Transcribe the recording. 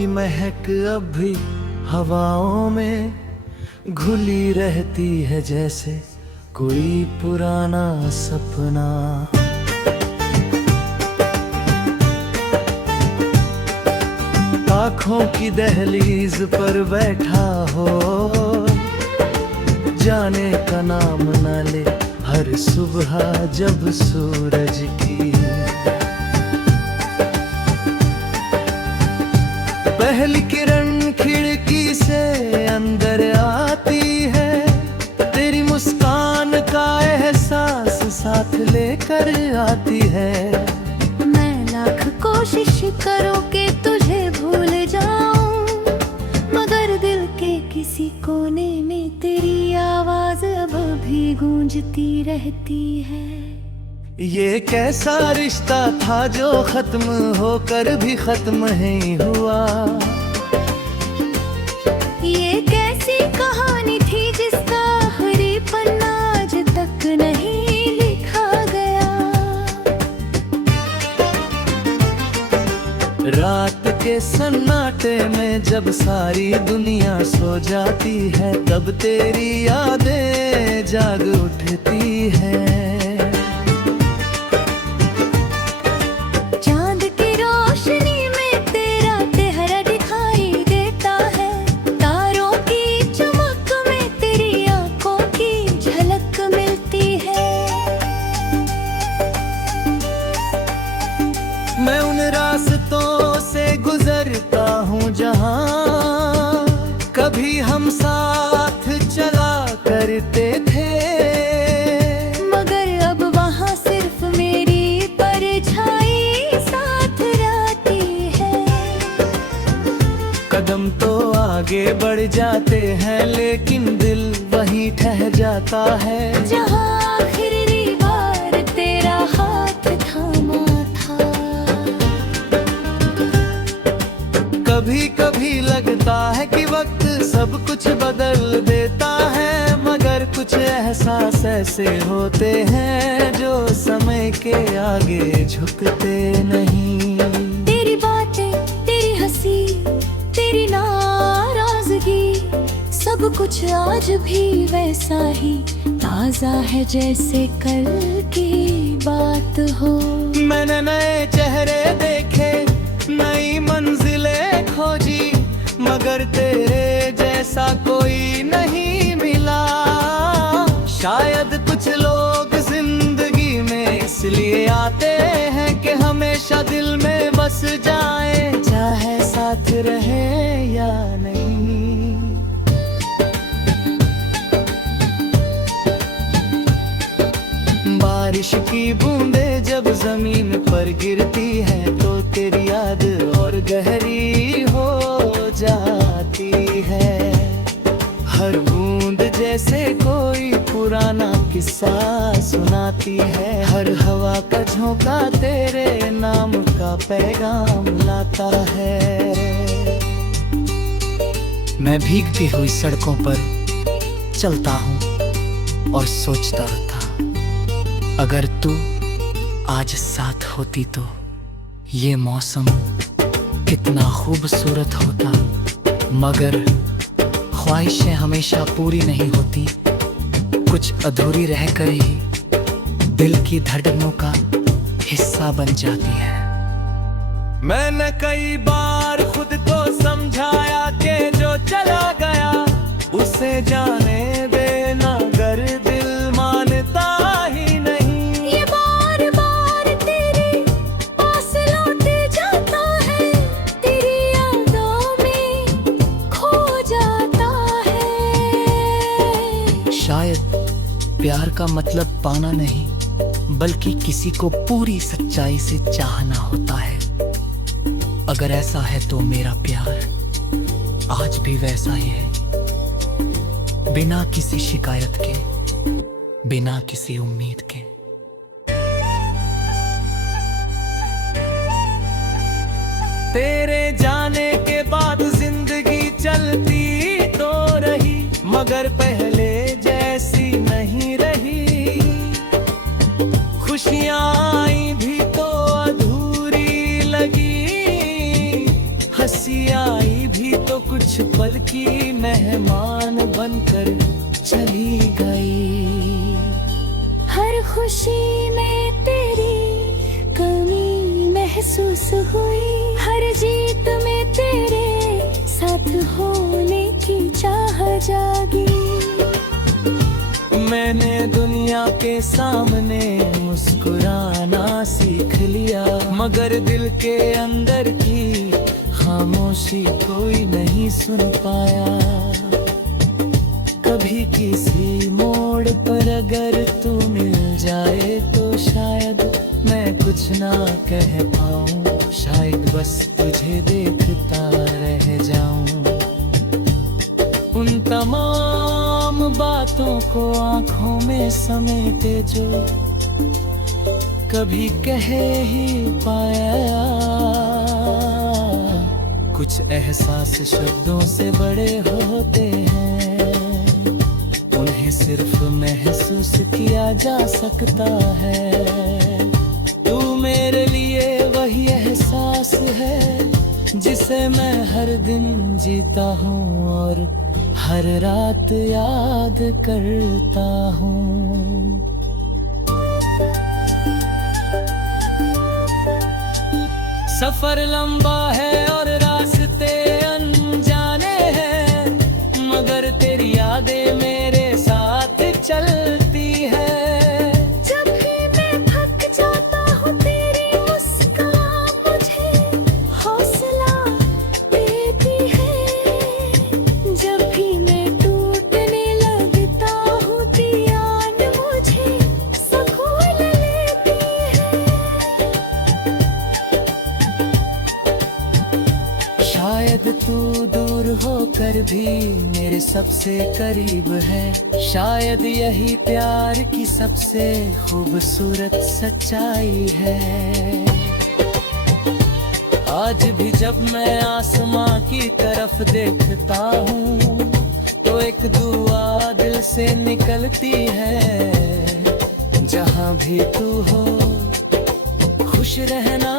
की महक अब भी हवाओं में घुली रहती है, जैसे कोई पुराना सपना। आँखों की दहलीज पर बैठा हो, जाने का नाम न ले हर सुबह जब सूरज की पहली किरण खिड़की से अंदर आती है, तेरी मुस्कान का एहसास साथ लेकर आती है। मैं लाख कोशिश करूं कि तुझे भूल जाऊं, मगर दिल के किसी कोने में तेरी आवाज अब भी गूंजती रहती है। ये कैसा रिश्ता था जो खत्म होकर भी खत्म नहीं हुआ। ये कैसी कहानी थी जिसका आखिरी पन्ना आज तक नहीं लिखा गया। रात के सन्नाटे में जब सारी दुनिया सो जाती है, तब तेरी यादें जाग उठती है। मैं उन रास्तों से गुजरता हूँ जहाँ कभी हम साथ चला करते थे, मगर अब वहाँ सिर्फ मेरी परछाई साथ रहती है। कदम तो आगे बढ़ जाते हैं, लेकिन दिल वहीं ठह जाता है जहाँ आखिरी बार तेरा हाथ थामा था। कभी कभी लगता है कि वक्त सब कुछ बदल देता है, मगर कुछ एहसास ऐसे होते हैं जो समय के आगे झुकते नहीं। तेरी बातें, तेरी हंसी, तेरी नाराजगी, सब कुछ आज भी वैसा ही ताजा है जैसे कल की बात हो। मैंने नए चेहरे देखे, नई मंजिलें खोजी, मगर तेरे जैसा कोई नहीं मिला। शायद कुछ लोग जिंदगी में इसलिए आते हैं कि हमेशा दिल में बस जाए, चाहे साथ रहे या नहीं। बारिश की बूंदें जब जमीन पर गिरती है, तो तेरी याद और गहरी हो जाती है। हर बूंद जैसे कोई पुराना किस्सा सुनाती है, हर हवा का झोंका तेरे नाम का पैगाम लाता है। मैं भीगती हुई सड़कों पर चलता हूँ और सोचता था, अगर तू आज साथ होती तो ये मौसम कितना खूबसूरत होता। मगर ख्वाहिशें हमेशा पूरी नहीं होती, कुछ अधूरी रहकर ही दिल की धड़कनों का हिस्सा बन जाती है। मैंने कई बार खुद को समझाया कि जो चला गया उसे जाने देना, अगर दिल मानता ही नहीं। ये बार बार तेरे पास लौट जाता है, तेरी यादों में खो जाता है। शायद प्यार का मतलब पाना नहीं, बल्कि किसी को पूरी सच्चाई से चाहना होता है। अगर ऐसा है तो मेरा प्यार आज भी वैसा ही है, बिना किसी शिकायत के, बिना किसी उम्मीद के। तेरे जाने के बाद जिंदगी चलती तो रही, मगर पहले जैसी नहीं रही। खुशियाँ आई भी तो अधूरी लगी, हंसियाँ कुछ पल की मेहमान बनकर चली गई। हर खुशी में तेरी कमी महसूस हुई, हर जीत में तेरे साथ होने की चाह जागी। मैंने दुनिया के सामने मुस्कुराना सीख लिया, मगर दिल के अंदर की खामोशी कोई नहीं सुन पाया। कभी किसी मोड़ पर अगर तू मिल जाए तो शायद मैं कुछ ना कह पाऊं, शायद बस तुझे देखता रह जाऊं। उन तमाम बातों को आंखों में समेटे जो कभी कह ही पाया। कुछ एहसास शब्दों से बड़े होते हैं, उन्हें सिर्फ महसूस किया जा सकता है। तू मेरे लिए वही एहसास है जिसे मैं हर दिन जीता हूँ और हर रात याद करता हूँ। सफर लंबा है और रास्ते अनजाने हैं, मगर तेरी यादें मेरे साथ चलती है। जब भी मैं थक जाता हूँ तेरी मुस्कान मुझे हौसला देती है। जब भी मैं टूटने लगता हूँ दियान मुझे सुकून लेती है। शायद तू दूर होकर भी मेरे सबसे करीब है, शायद यही प्यार की सबसे खूबसूरत सच्चाई है। आज भी जब मैं आसमां की तरफ देखता हूँ तो एक दुआ दिल से निकलती है, जहाँ भी तू हो खुश रहना।